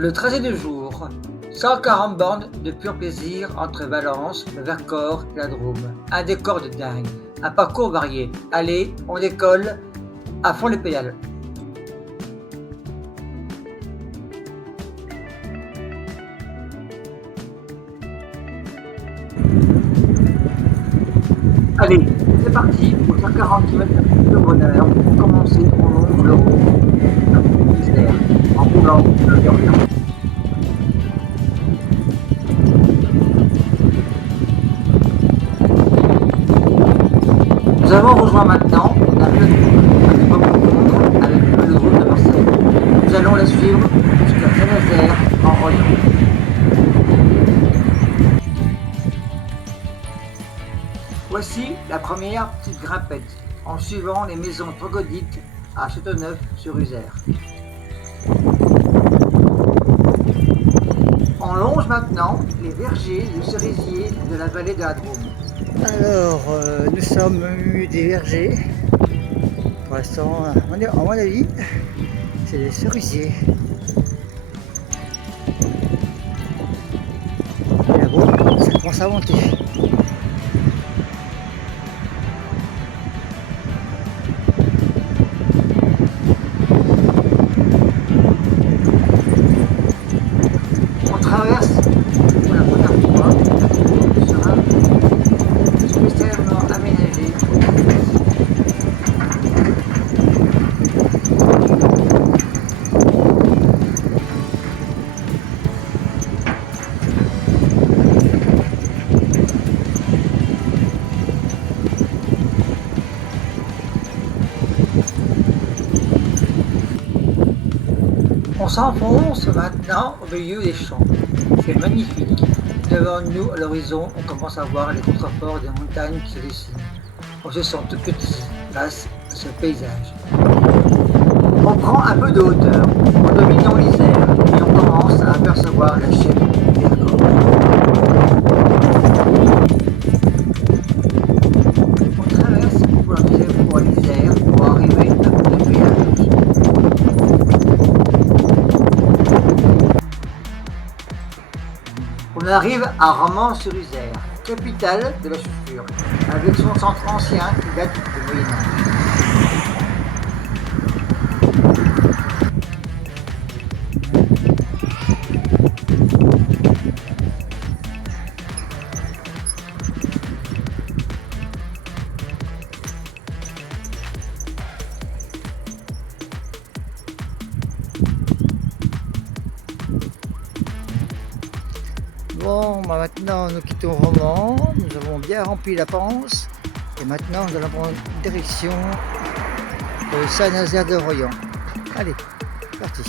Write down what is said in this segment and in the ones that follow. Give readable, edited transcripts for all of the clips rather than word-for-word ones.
Le trajet du jour, 140 bornes de pur plaisir entre Valence, le Vercors et la Drôme. Un décor de dingue, un parcours varié. Allez, on décolle, à fond les pédales. Allez, c'est parti pour faire 40 km de bonheur pour commencer on longe le Rhône, en roulant le Lorient. Nous avons rejoint maintenant la vélodrome avec le vélodrome de Marseille. Nous allons la suivre jusqu'à Saint-Nazaire en Orient. Voici la première petite grimpette en suivant les maisons troglodytes à Châteauneuf-sur-Uzère. On longe maintenant les vergers de cerisiers de la vallée de la Drôme. Alors, nous sommes des vergers. Pour l'instant, à mon avis, c'est des cerisiers. Et là-bas, ça commence à monter. On traverse pour la première fois sur un spécialement aménagé pour la vitesse. On s'enfonce maintenant au milieu des champs. C'est magnifique. Devant nous, à l'horizon, on commence à voir les contreforts des montagnes qui se dessinent. On se sent tout petit face à ce paysage. On prend un peu de hauteur en dominant l'Isère et on commence à apercevoir la chaîne du Vercors. On traverse pour la deuxième fois l'Isère pour arriver à Courtrai-Péage. On arrive à Romans-sur-Isère, capitale de la chaussure, avec son centre ancien qui date du Moyen-Âge. Bon, bah maintenant nous quittons Romans, nous avons bien rempli la panse et maintenant nous allons prendre direction de Saint-Nazaire de Royan. Allez, parti.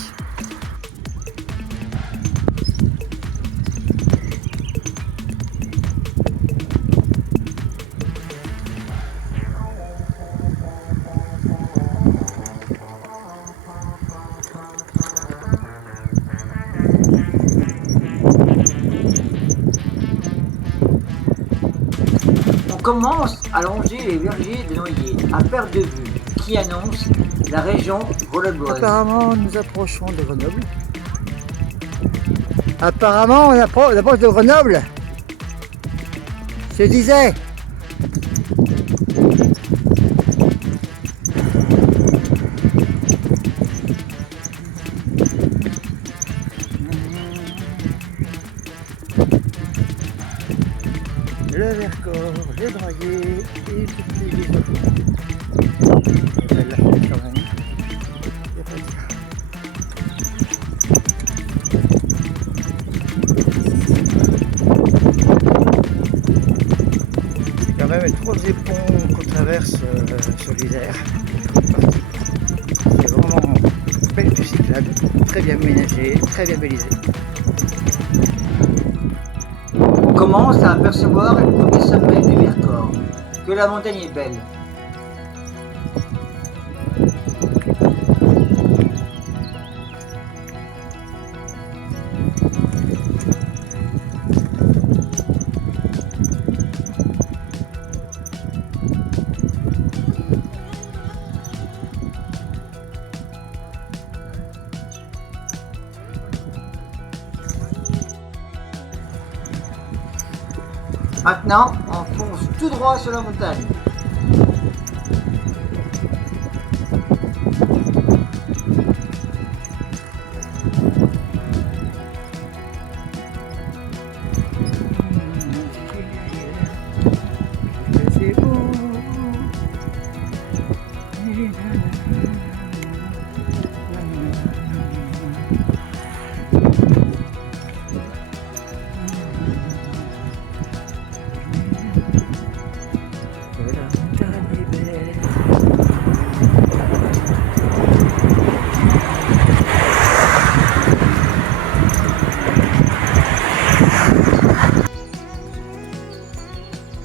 On commence à longer les vergers de noyer à perte de vue qui annoncent la région grenobloise. Apparemment, nous approchons de Grenoble. Apparemment, on approche de Grenoble. Je disais. Le Vercors, les Draguets et toutes les villes autour. C'est belle la fête quand même. Y a pas de dire. C'est quand même trois ponts qu'on traverse sur l'Isère. C'est vraiment une belle piste cyclable, très bien ménagée, très bien balisée. On commence à apercevoir le premier sommet du Vercors, que la montagne est belle. Maintenant, on fonce tout droit sur la montagne. C'est beau. La montagne est belle.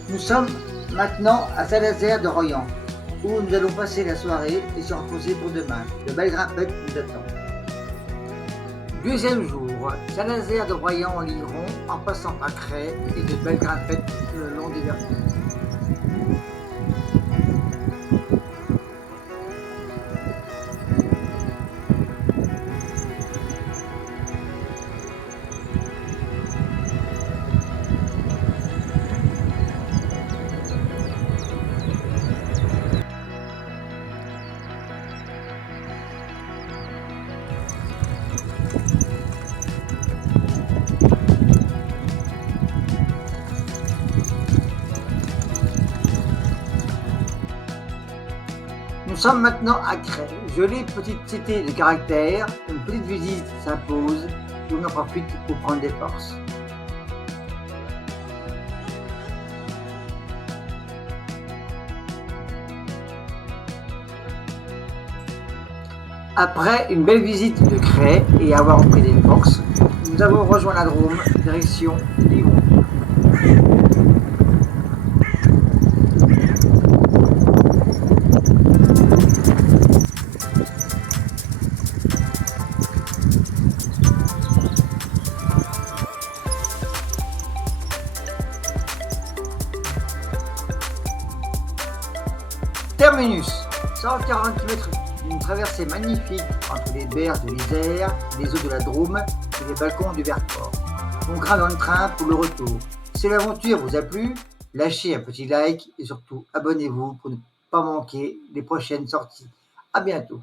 Nous sommes maintenant à Saint-Nazaire de Royan, où nous allons passer la soirée et se reposer pour demain. De belles grimpettes nous attendent. Deuxième jour, Saint-Nazaire de Royan en Livron, en passant par Cray et de belles grimpettes le long des vertus. Nous sommes maintenant à Cray, jolie petite cité de caractère. Une petite visite s'impose et on en profite pour prendre des forces. Après une belle visite de Cray et avoir repris des forces, nous avons rejoint la Drôme, direction Livron. Terminus, 140 km d'une traversée magnifique entre les berges de l'Isère, les eaux de la Drôme et les balcons du Vercors. On grimpe dans le train pour le retour. Si l'aventure vous a plu, lâchez un petit like et surtout abonnez-vous pour ne pas manquer les prochaines sorties. À bientôt.